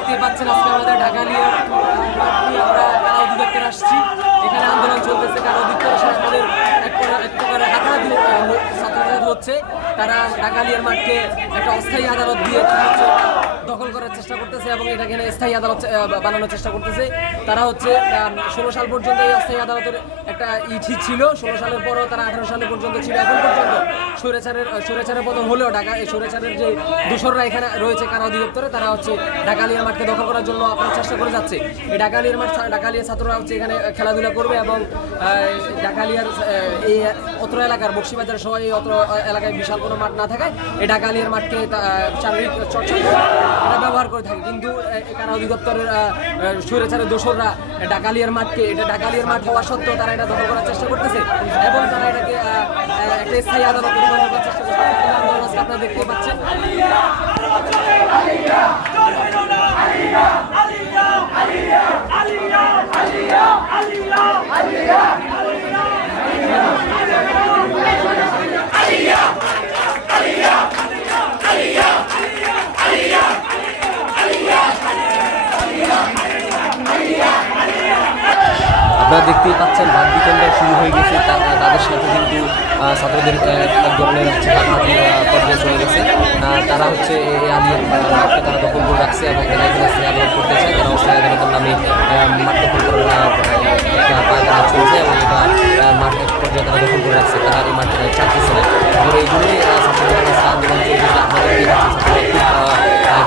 দেখতেই পাচ্ছেন আজকে আমাদের ঢাকা নিয়ে আমরা কারা অধিদপ্তরে আসছি। এখানে আন্দোলন চলতেছে, কারা অধিদপ্তরের সাথে আমাদের এক প্রকার হাতাহাতি ছাত্রছাত্রী হচ্ছে। তারা ঢাকালিয়ার মাঠকে একটা অস্থায়ী আদালত দিয়ে দখল করার চেষ্টা করতেছে এবং এটাকে স্থায়ী আদালত বানানোর চেষ্টা করতেছে। তারা হচ্ছে 16 সাল পর্যন্ত এই অস্থায়ী আদালতের একটা ঠিক ছিল, 16 সালের পরও তারা 18 সাল পর্যন্ত ছিল। এখন পর্যন্ত স্বৈরাচারের পতন হলেও ঢাকা এই স্বৈরাচারের যে দোসররা এখানে রয়েছে কারা অধিদপ্তরে, তারা হচ্ছে ঢাকালিয়া মাঠকে দখল করার জন্য আপনার চেষ্টা করে যাচ্ছে। এই ঢাকালিয়ার মাঠ, ঢাকালিয়া ছাত্ররা হচ্ছে এখানে খেলাধুলা করবে এবং ঢাকালিয়ার এই অত্র এলাকার বক্সিবাজারের সবাই এই অত্র এলাকায় বিশাল কোনো মাঠ না থাকায় এই ঢাকালিয়ার মাঠকে শারীরিক চর্চা এটা ব্যবহার করে থাকে। কিন্তু কারা অধিদপ্তরের স্বৈরাচারের দোসররা ঢাকালিয়ার মাঠকে, এটা ঢাকালিয়ার মাঠ হওয়া সত্ত্বেও তারা এটা দখল করার চেষ্টা করতেছে এবং তারা এটাকে একটা স্থায়ী আদালত করার চেষ্টা করতেছে। আপনারা দেখতে পাচ্ছেন আপনারা দেখতেই পাচ্ছেন বাদ বিতণ্ডা শুরু হয়ে গেছে। তাদের সাথে কিন্তু ছাত্রদের এক ধরনের হচ্ছে হাতাহাতি পর্যায়ে চলে গেছে। তারা হচ্ছে এই আলিয়ার মাঠকে তারা দখল করে রাখছে এবং তারা এখানে অস্থায়ী আদালত করতে চায়। তারা অস্থায়ী আদালতের নামে মাঠ দখল করে তারা চলছে এবং এটা মাঠ এক পর্যায়ে তারা দখল করে রাখছে। তারা এই মাঠ চাচ্ছে না এবং এই জন্যই ছাত্রদের কাছে আন্দোলন চলতেছে। আপনাদের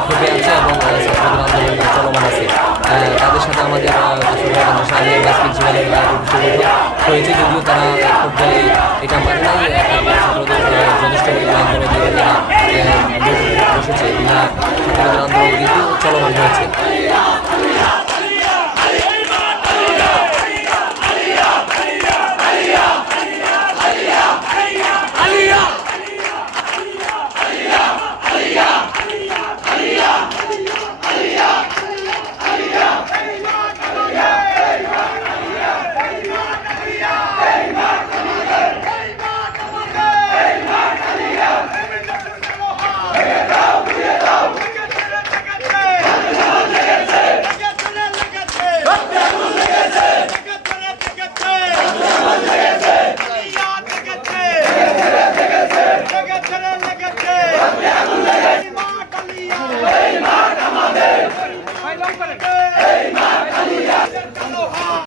ক্ষেপে আছে এবং ছাত্রদের আন্দোলন চলমান আছে। তাদের সাথে আমাদের আলিয়ার ভাইস প্রিন্সিপালের হয়েছে, যদিও তারা এক পর্যায়ে এটা মানে নাই। ছাত্রদের যথেষ্ট আন্দোলন তারা বসেছে, ছাত্রদের আন্দোলন কিন্তু চলমান হয়েছে।